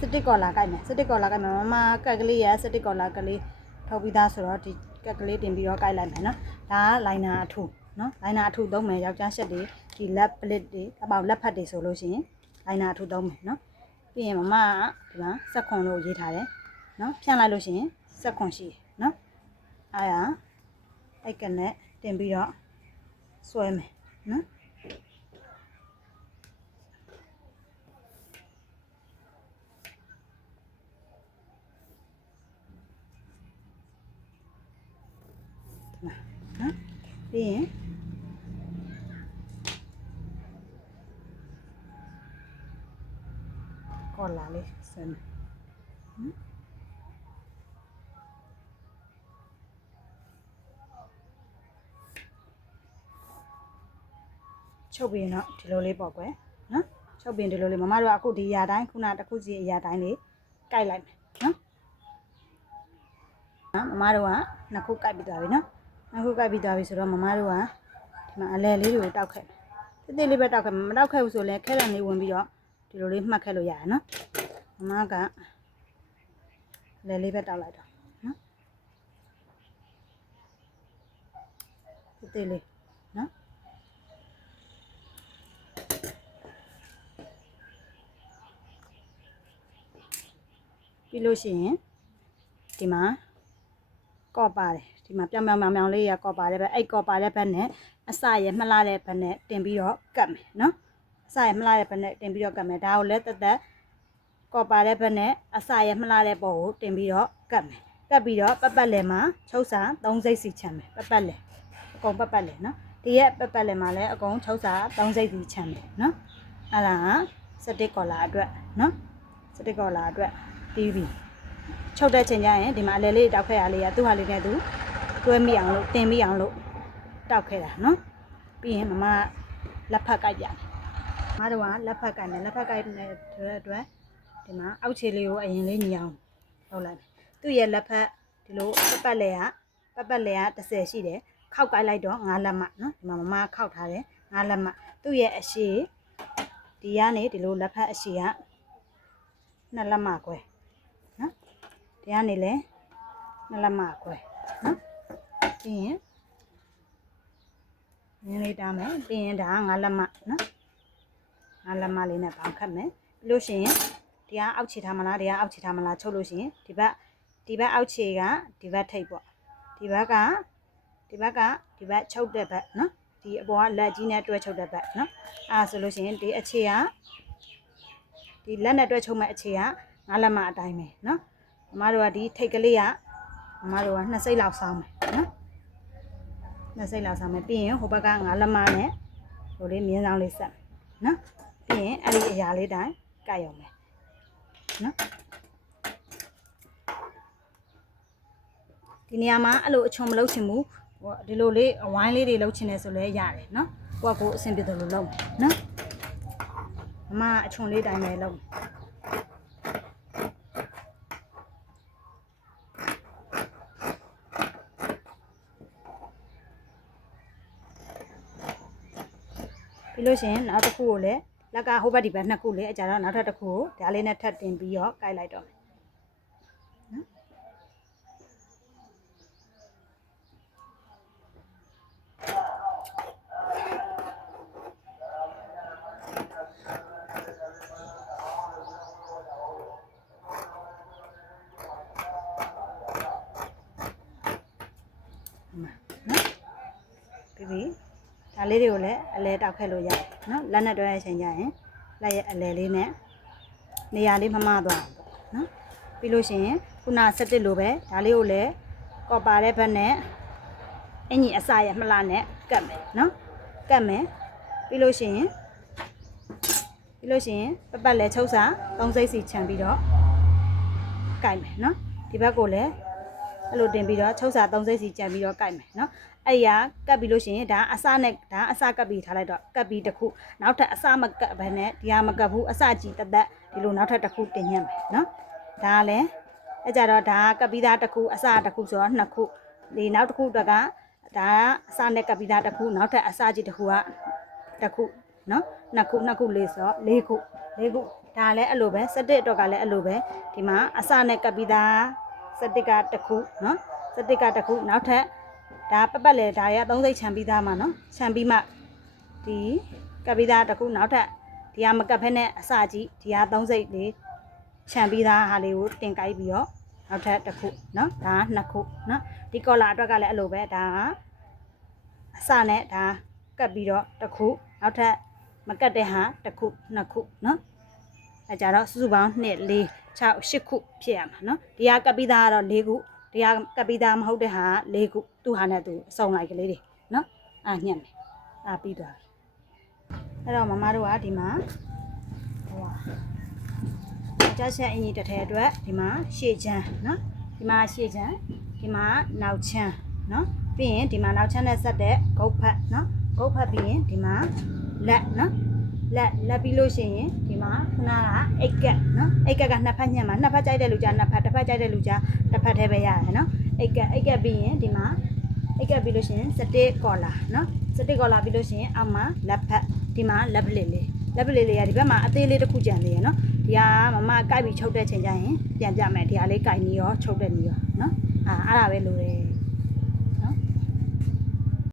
စတစ်ကော်လာကိုက်မယ်စတစ်ကော်လာကိုက်မယ်မမကက်ကလေးရစတစ်ကော်လာကလေးထုတ်ပြီးသားဆိုတော့ဒီကက်ကလေးတင်ပြီးတော့ကိုက်လိုက်မယ်နော်ဒါကလိုင်နာအထုနော်လိုင်နာအထုသုံးမယ်ယောက်ျားရှက်တွေဒီလက်ပလစ်တွေအပေါက်လက်ဖက်တွေဆိုလို့ရှိရင်လိုင်နာအထုသုံးမယ်နော်ပြီးရင်မမကဒီမှာစက်ခွန်လို့ရေးထားတယ်နော်ဖြန့်လိုက်လို့ရှိရင်စက်ခွန်ရှိတယ်နော်အဲ့ကနဲ့တင်ပြီးတော့ဆွဲမယ်နော်နော်ပြီးရင်ကော်လာလေးဆွဲမယ်ချုပ်ပြီးတော့ဒီလိုလေးပေါ့ကွယ်နော်ချုပ်ပြီးဒီလိုလေးမမတို့ကအခုဒီအရာတိုင်းခုနတစ်ခုစီအရာတိုင်းလေးကိုက်လိုက်မယ်နော်မမတို့ကနှစ်ခုကိုက်ပြီးသွားပြီနော်နှစ်ခုကိုက်ပြီးသွားပြီဆိုတော့မမတို့ကဒီမှာအလဲလေးတွေကိုတောက်ခဲ့တိတိလေးပဲတောက်ခဲ့မတောက်ခဲ့ဘူးဆိုလည်းခဲတံလေးဝင်ပြီးတော့ဒီလိုလေးမှတ်ခဲ့လို့ရတယ်နော်မမကလဲလေးပဲတောက်လိုက်တော့နော်တိတိလေးနော်ပြီးလို့ရှိရင်ဒီမှာကော့ပါတယ်ဒီမှာပြောင်ပြောင်လေးရကော့ပါတယ်ပဲအဲ့ကော့ပါတဲ့ဘက်နဲ့အစရမှလာတဲ့ဘက်နဲ့တင်ပြီးတော့ကတ်မယ်နော်အစရမှလာတဲ့ဘက်နဲ့တင်ပြီးတော့ကတ်မယ်ဒါကိုလည်းတက်ကော့ပါတဲ့ဘက်နဲ့အစရမှလာတဲ့ဘောကိုတင်ပြီးတော့ကတ်မယ်ကတ်ပြီးတော့ပတ်လည်မှာချုပ်စာ3စိတ်စီချမ်းမယ်ပတ်လည်အကုန်ပတ်လည်နော်ဒီရဲ့ပတ်လည်မှာလည်းအကုန်ချုပ်စာ3စိတ်စီချမ်းမယ်နော်အဲ့ဒါကစတစ်ကော်လာအတွက်နော်စတစ်ကော်လာအတွက်ပြီးပြီချုပ်တဲ့ချိန်ကျရင်ဒီမှာအလဲလေးတောက်ခဲ့ရလေးကသူ့ဟာလေးနဲ့သူတွဲမိအောင်လို့တင်မိအောင်လို့တောက်ခဲ့တာနော်ပြီးရင်မမလက်ဖက်ကိုက်ပြန်မတို့ကလက်ဖက်ကိုက်မယ်လက်ဖက်ကိုက်တဲ့အတွက်ဒီမှာအောက်ခြေလေးကိုအရင်လေးညီအောင်လုပ်လိုက်သူ့ရဲ့လက်ဖက်ဒီလိုပတ်လည်က30ရှိတယ်ခောက်ကိုက်လိုက်တော့9လက်မနော်ဒီမှာမမခောက်ထားတယ်9လက်မသူ့ရဲ့အရှိဒီကနေဒီလိုလက်ဖက်အရှိက2လက်မကွယ်နော်ဒီကနေလဲ2လက်မကွယ်နော်ပြီးရင်နည်းလေးတားမယ်ပြီးရင်ဒါ9လက်မနော်9လက်မလေးနဲ့ပေါင်းခတ်မယ်ပြီးလို့ရှိရင်ဒီကအောက်ခြေထားမလားဒီကအောက်ခြေထားမလားချုပ်လို့ရှိရင်ဒီဘက်အောက်ခြေကဒီဘက်ထိပ်ပေါ့ဒီဘက်ကချုပ်တဲ့ဘက်နော်ဒီအပေါ်ကလက်ကြီးနဲ့တွဲချုပ်တဲ့ဘက်နော်အဲ့ဆိုလို့ရှိရင်ဒီအခြေကဒီလက်နဲ့တွဲချုပ်မဲ့အခြေက9လက်မအတိုင်းပဲနော်မမတို့ကဒီထိတ်ကလေးကမမတို့က2စိတ်လောက်ဆောင်းမယ်နော်2စိတ်လောက်ဆောင်းမယ်ပြီးရင်ဟိုဘက်က9လက်မနဲ့ဟိုလေးမြင်းဆောင်လေးဆက်နော်ပြီးရင်အဲ့ဒီအရာလေးတိုင်းကိုက်ရုံပဲနော်ဒီနေရာမှာအဲ့လိုအချုံမလုပ်ချင်ဘူးဟိုဒီလိုလေးအဝိုင်းလေးတွေလုပ်ချင်တယ်ဆိုလဲရတယ်နော်ကိုယ့်အဆင်ပြေတယ်လို့လုပ်မယ်နော်မမအချုံလေးတိုင်းပဲလုပ်ပြီးလို့ရှိရင်နောက်တစ်ခုကိုလည်းလက်ကဟိုဘက်ဒီဘက်2ခုလေအကြတော့နောက်ထပ်တစ်ခုကိုဒါလေးနဲ့ထပ်တင်ပြီးတော့ကိုက်လိုက်တော့မယ်ပြီးဒါလေးတွေကိုလည်းအလဲတောက်ခဲ့လို့ရတယ်နော်လက်နဲ့တွဲရချိန်ကျရင်လက်ရဲ့အလဲလေးနဲ့နေရာလေးမမသွားအောင်ပေါ့နော်ပြီးလို့ရှိရင်ခုန17လိုပဲဒါလေးကိုလည်းကော်ပါတဲ့ဘက်နဲ့အင်ကြီးအစရမှလာနဲ့ကတ်မယ်နော်ကတ်မယ်ပြီးလို့ရှိရင်ပတ်လဲချုပ်စာ3စိတ်စီခြံပြီးတော့ကိုက်မယ်နော်ဒီဘက်ကိုလည်းအဲ့လိုတင်ပြီးတော့ချုပ်စာ3စိတ်စီကြံပြီးတော့ကိုက်မယ်နော်အဲ့ရကတ်ပြီးလို့ရှိရင်ဒါအစကတ်ပြီးထားလိုက်တော့ကတ်ပြီးတစ်ခုနောက်ထပ်အစမကတ်ဘဲနဲ့ဒီဟာမကတ်ဘူးအစကြီးတက်ဒီလိုနောက်ထပ်တစ်ခုတင်ညက်မယ်နော်ဒါကလည်းအဲ့ကြတော့ဒါကတ်ပြီးသားတစ်ခုအစတစ်ခုဆိုတော့2ခုဒီနောက်တစ်ခုတကဒါအစနဲ့ကပ်ပြီးသားတစ်ခုနောက်ထပ်အစကြီးတစ်ခုကတစ်ခုနော်နှစ်ခုလေးဆိုတော့4ခု ဒါလည်းအဲ့လိုပဲစတစ်အတွက်ကလည်းအဲ့လိုပဲဒီမှာအစနဲ့ကပ်ပြီးသားစတစ်ကတစ်ခုနော်စတစ်ကတစ်ခုနောက်ထပ်ဒါပတ်လေဒါရ3စိတ်ခြံပြီးသားမှာနော်ခြံပြီးမှဒီကပ်ပြီးသားတစ်ခုနောက်ထပ်ဒီကမကပ်ဖက်နဲ့အစကြီးဒီက3စိတ်လေးခြံပြီးသားဟာလေးကိုတင်ကိုက်ပြီးတော့နောက်ထပ်တစ်ခုနော်ဒါ2ခုနော်ဒီကော်လာအတွက်ကလည်းအဲ့လိုပဲဒါအစနဲ့ဒါကပ်ပြီးတော့တစ်ခုနောက်ထပ်မကတ်တဲ့ဟာတစ်ခု2ခုနော်အဲကြတော့စုစုပေါင်း2 4 6 8ခုဖြစ်ရမှာနော်ဒီကကပ်ပြီးသားကတော့4ခုဒီကကပ်ပြီးသားမဟုတ်တဲ့ဟာ4ခုသူ့ဟာနဲ့သူအစုံလိုက်ကလေးတွေနော်ညှက်မယ်ပြီးသွားပြီအဲ့တော့မမတို့ကဒီမှာဟိုကြက်ချက်အင်ကြီးတစ်ထည်အတွက်ဒီမှာရှေ့ချမ်းနော်ဒီမှာရှေ့ချမ်းဒီမှာနောက်ချမ်းနော်ပြီးရင်ဒီမှာနောက်ချမ်းနဲ့ဆက်တဲ့ဂုတ်ဖက်နော်ဂုတ်ဖက်ပြီးရင်ဒီမှာလက်နော်လက်ပြီးလို့ရှိရင်ဒီမှာခုနကအိတ်ကက်နော်အိတ်ကက်ကနှစ်ဖက်ညှက်မှာနှစ်ဖက်ကြိုက်တဲ့လူကြနှစ်ဖက်တစ်ဖက်ကြိုက်တဲ့လူကြတစ်ဖက်တည်းပဲရတယ်နော်အိတ်ကက်ပြီးရင်ဒီမှာအိတ်ကက်ပြီးလို့ရှိရင်စတစ်ကော်လာနော်စတစ်ကော်လာပြီးလို့ရှိရင်အောက်မှာလက်ဖက်ဒီမှာလက်ပလစ်လေးရဒီဘက်မှာအသေးလေးတစ်ခုကြံသေးရနော်ဒီကမမကိုက်ပြီးချုပ်တဲ့ချိန်ကျရင်ပြန်ပြမယ်ဒီဟာလေးကိုက်ပြီးရောချုပ်တဲ့ပြီးရောနော်အဲ့ဒါပဲလိုတယ်